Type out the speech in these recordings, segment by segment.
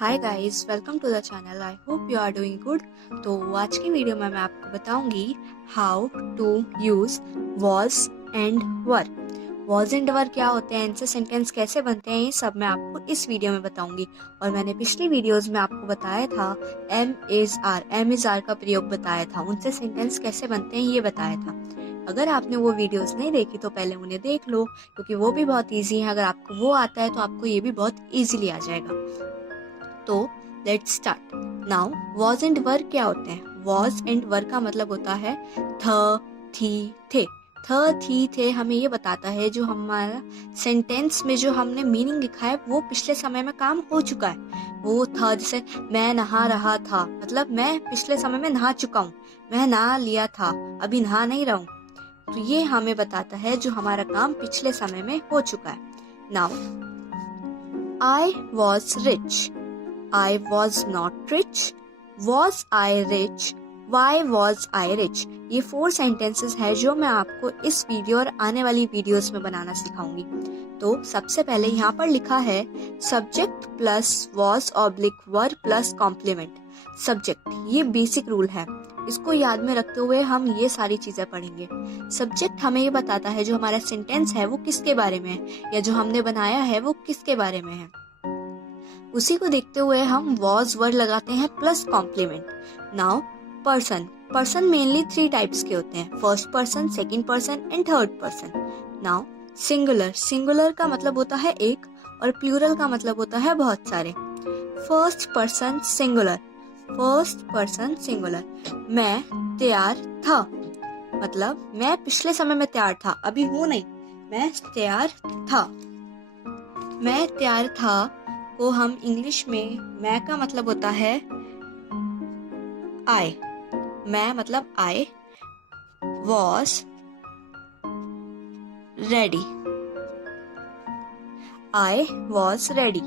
Hi guys, welcome to the channel. I hope you are doing good. तो आज की video में मैं आपको बताऊंगी how to use was and were. Was and were क्या होते हैं, इनसे सेंटेंस कैसे बनते हैं, ये सब मैं आपको इस वीडियो में बताऊंगी। और मैंने पिछली वीडियोस में आपको बताया था एम इज आर का प्रयोग बताया था, उनसे सेंटेंस कैसे बनते हैं ये बताया था। अगर आपने वो वीडियोस नहीं देखी तो पहले उन्हें देख लो, क्योंकि वो भी बहुत ईजी है। अगर आपको वो आता है तो आपको ये भी बहुत ईजिली आ जाएगा। तो let's start now. Was and were क्या होते हैं? वॉज एंड वर का मतलब होता है थ, थी, थे। थ, थी, थे हमें ये बताता है जो हमारा सेंटेंस में जो हमने मीनिंग लिखा है वो पिछले समय में काम हो चुका है। वो था, जैसे मैं नहा रहा था, मतलब मैं पिछले समय में नहा चुका हूँ। मैं नहा लिया था, अभी नहा नहीं रहा हूँ। तो ये हमें बताता है जो हमारा काम पिछले समय में हो चुका है। Now, I was rich, I was not rich. Was I rich? Why was I rich? ये 4 सेंटेंसेस है जो मैं आपको इस वीडियो और आने वाली वीडियोस में बनाना सिखाऊंगी। तो सबसे पहले यहाँ पर लिखा है subject plus was oblique verb plus complement. Subject, ये बेसिक रूल है, इसको याद में रखते हुए हम ये सारी चीजें पढ़ेंगे। सब्जेक्ट हमें ये बताता है जो हमारा सेंटेंस है वो किसके बारे में है, या जो हमने बनाया है वो किसके बारे में है। उसी को देखते हुए हम वॉज वर्ड लगाते हैं plus complement. Now, person. Person mainly 3 types के होते हैं, first person, second person and third person. Now, singular. Singular का मतलब होता है एक, और प्लूरल का मतलब होता है बहुत सारे। First person singular. First person singular, मैं तैयार था, मतलब मैं पिछले समय में तैयार था, अभी हूं नहीं, मैं तैयार था। मैं तैयार था को हम इंग्लिश में, मैं का मतलब होता है आई। मैं मतलब आई was ready. I was ready,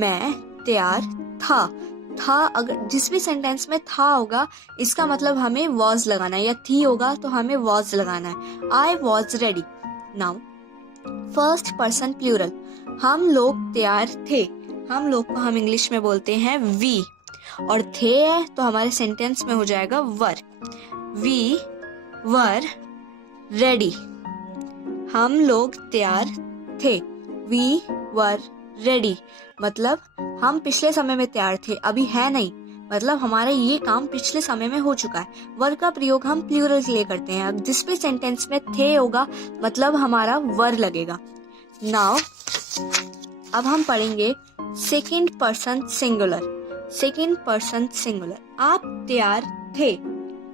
मैं तैयार था। था, अगर जिस भी सेंटेंस में था होगा इसका मतलब हमें वॉज लगाना है, या थी होगा तो हमें वॉज लगाना है। I was ready. Now, first person plural. हम लोग तैयार थे। हम लोग को हम इंग्लिश में बोलते हैं वी, और थे है तो हमारे सेंटेंस में हो जाएगा वर। We were ready. हम लोग तैयार थे। वी वर रेडी, मतलब हम पिछले समय में तैयार थे, अभी है नहीं, मतलब हमारा ये काम पिछले समय में हो चुका है। वर का प्रयोग हम प्लूरल के लिए करते हैं। अब जिस भी सेंटेंस में थे होगा मतलब हमारा वर लगेगा। नाउ, अब हम पढ़ेंगे second person singular. Second person singular, आप तैयार थे।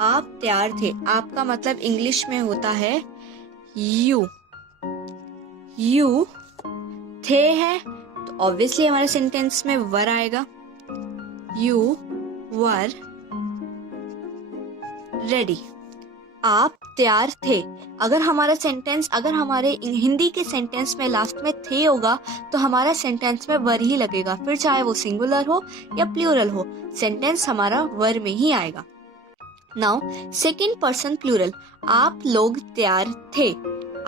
आप तैयार थे, आपका मतलब इंग्लिश में होता है यू। यू थे है तो ऑब्वियसली हमारे सेंटेंस में वर आएगा। यू वर रेडी, आप तैयार थे। अगर हमारा सेंटेंस, अगर हमारे हिंदी के सेंटेंस में लास्ट में थे होगा तो हमारा सेंटेंस में वर ही लगेगा, फिर चाहे वो सिंगुलर हो या प्लूरल हो, सेंटेंस हमारा वर में ही आएगा। नाउ, सेकंड पर्सन प्लूरल, आप लोग तैयार थे।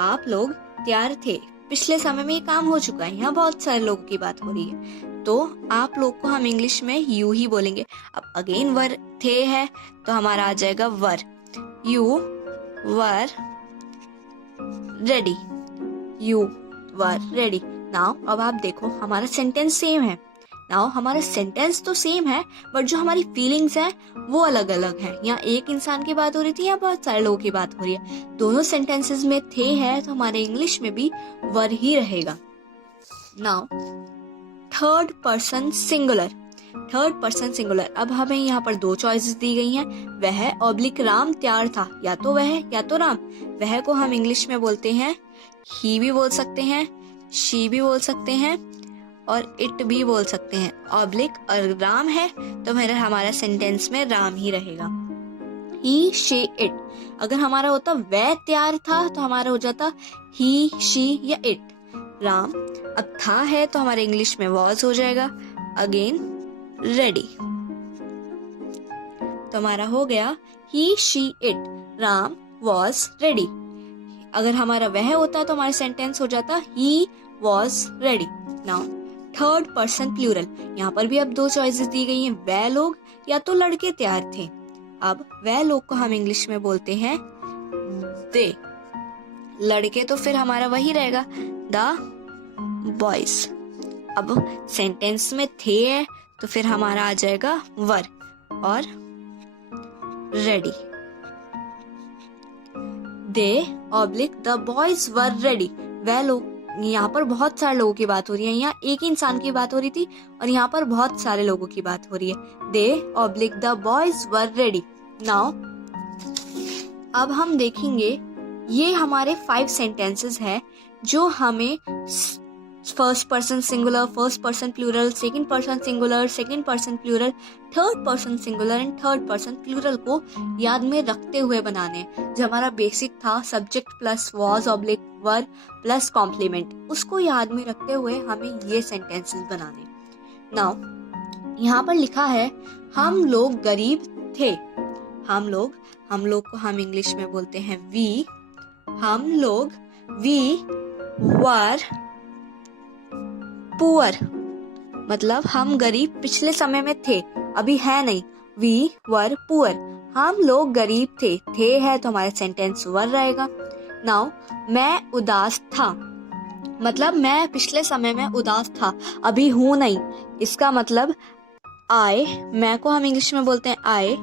आप लोग तैयार थे, पिछले समय में ये काम हो चुका है, यहाँ बहुत सारे लोगों की बात हो रही है, तो आप लोग को हम इंग्लिश में यू ही बोलेंगे। अब अगेन वर थे है तो हमारा आ जाएगा वर। You were ready. You were ready. Now, अब आप देखो हमारा सेंटेंस सेम है। नाउ, हमारा सेंटेंस तो सेम है बट जो हमारी फीलिंग्स है वो अलग अलग है। यहाँ एक इंसान की बात हो रही थी, यहाँ बहुत सारे लोगों की बात हो रही है। दोनों सेंटेंसेस में थे है तो हमारे इंग्लिश में भी वर ही रहेगा। Now, third person singular. Third person singular, अब हमें यहाँ पर 2 चॉइसेस दी गई हैं, वह ऑब्लिक राम तैयार था, या तो वह या तो राम। वह को हम इंग्लिश में बोलते हैं ही भी बोल सकते हैं, शी भी बोल सकते हैं, और इट भी बोल सकते हैं। ऑब्लिक और राम है तो मेरा हमारा सेंटेंस में राम ही रहेगा। ही शी इट, अगर हमारा होता वह तैयार था तो हमारा हो जाता ही शी या इट। राम, अब था है तो हमारे इंग्लिश में वॉज हो जाएगा। अगेन रेडी, तो हमारा हो गया he she it, Ram was ready. अगर हमारा वह होता तो हमारा सेंटेंस हो जाता he was ready. Now, third person plural. यहाँ पर भी अब दो चॉइसेस दी गई हैं, वह लोग या तो लड़के तैयार थे। अब वह लोग को हम इंग्लिश में बोलते हैं दे, लड़के तो फिर हमारा वही रहेगा द बॉयज। अब सेंटेंस में थे है तो फिर हमारा आ जाएगा वर और ready. They oblique the boys were ready, वह लोग, यहाँ पर बहुत सारे लोगों की बात हो रही है, यहाँ एक ही इंसान की बात हो रही थी और यहाँ पर बहुत सारे लोगों की बात हो रही है। They oblique the boys were ready. Now अब हम देखेंगे, ये हमारे 5 सेंटेंसेस हैं जो हमें first person singular, first person plural, second person singular, second person plural, third person singular and third person plural को याद में रखते हुए बनाने। जो हमारा बेसिक था subject plus was oblique verb plus complement, उसको याद में रखते हुए हमें ये सेंटेंसेस बनाने। नाउ यहाँ पर लिखा है हम लोग गरीब थे। हम लोग को हम इंग्लिश में बोलते हैं वी। हम लोग, वी वर पुअर, मतलब हम गरीब पिछले समय में थे, अभी है नहीं। वी वर पुअर, हम लोग गरीब थे है तो हमारा सेंटेंस वर रहेगा। नाउ मैं उदास था, मतलब मैं पिछले समय में उदास था, अभी हूं नहीं। इसका मतलब आई, मैं को हम इंग्लिश में बोलते हैं आई,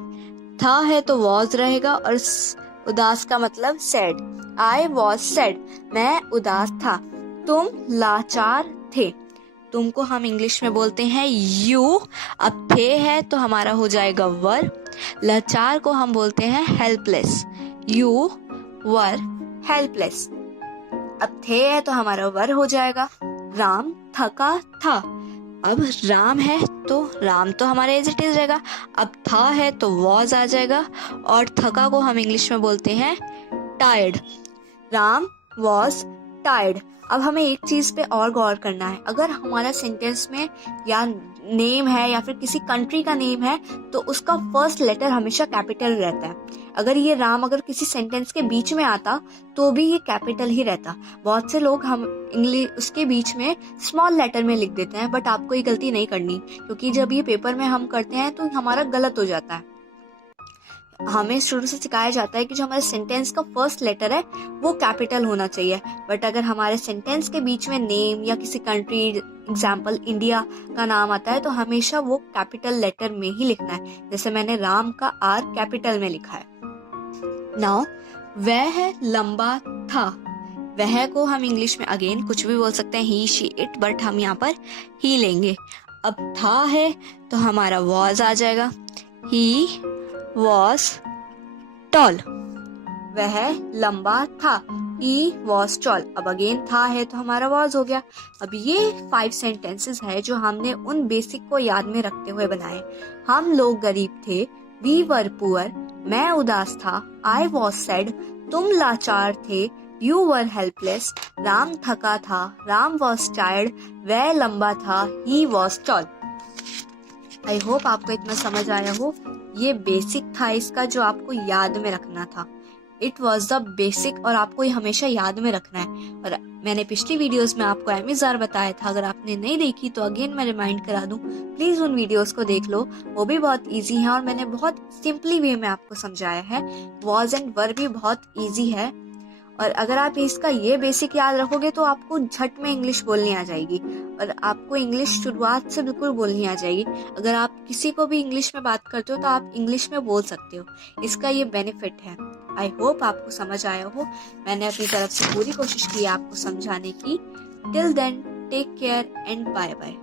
था है तो वॉज रहेगा और उदास का मतलब सैड। आई वॉज सैड, मैं उदास था। तुम लाचार थे, तुमको हम इंग्लिश में बोलते हैं यू। अब थे है तो हमारा हो जाएगा वर। लाचार को हम बोलते हैं हेल्पलेस। You were helpless. अब थे है तो हमारा वर हो जाएगा। राम थका था, अब राम है तो राम तो हमारा एज इट इज रहेगा। अब था है तो वॉज आ जाएगा और थका को हम इंग्लिश में बोलते हैं टायर्ड। Ram was tired. अब हमें एक चीज पे और गौर करना है, अगर हमारा सेंटेंस में या नेम है या फिर किसी कंट्री का नेम है तो उसका फर्स्ट लेटर हमेशा कैपिटल रहता है। अगर ये राम अगर किसी सेंटेंस के बीच में आता तो भी ये कैपिटल ही रहता। बहुत से लोग हम इंग्लिश उसके बीच में स्मॉल लेटर में लिख देते हैं, बट आपको ये गलती नहीं करनी, क्योंकि जब ये पेपर में हम करते हैं तो हमारा गलत हो जाता है। हमें शुरू से सिखाया जाता है कि जो हमारे सेंटेंस का फर्स्ट लेटर है वो कैपिटल होना चाहिए, बट अगर हमारे सेंटेंस के बीच में नेम या किसी कंट्री, एग्जाम्पल इंडिया का नाम आता है तो हमेशा वो कैपिटल लेटर में ही लिखना है। जैसे मैंने राम का आर कैपिटल में लिखा है। नाउ वह लंबा था, वह को हम इंग्लिश में अगेन कुछ भी बोल सकते हैं, ही शी इट, बट हम यहाँ पर ही लेंगे। अब था है तो हमारा वॉज आ जाएगा। ही was tall, वह लंबा था। He was tall, अब अगेन था है तो हमारा was हो गया। अब ये 5 सेंटेंसेस है जो हमने उन बेसिक को याद में रखते हुए बनाए। हम लोग गरीब थे, we were poor, मैं उदास था, I was sad, तुम लाचार थे, you were helpless, राम थका था, राम was tired, वह लंबा था, he was tall। I hope आपको इतना समझ आया हो। ये बेसिक था इसका जो आपको याद में रखना था। इट वॉज द बेसिक और आपको ये हमेशा याद में रखना है। और मैंने पिछली वीडियोस में आपको एमिजार बताया था, अगर आपने नहीं देखी तो अगेन मैं रिमाइंड करा दूं, प्लीज उन वीडियोस को देख लो, वो भी बहुत इजी है और मैंने बहुत सिंपली वे में आपको समझाया है। वॉज एंड वर भी बहुत इजी है और अगर आप इसका ये बेसिक याद रखोगे तो आपको झट में इंग्लिश बोलनी आ जाएगी और आपको इंग्लिश शुरुआत से बिल्कुल बोलनी आ जाएगी। अगर आप किसी को भी इंग्लिश में बात करते हो तो आप इंग्लिश में बोल सकते हो, इसका ये बेनिफिट है। आई होप आपको समझ आया हो। मैंने अपनी तरफ से पूरी कोशिश की है आपको समझाने की। Till then take care and bye bye.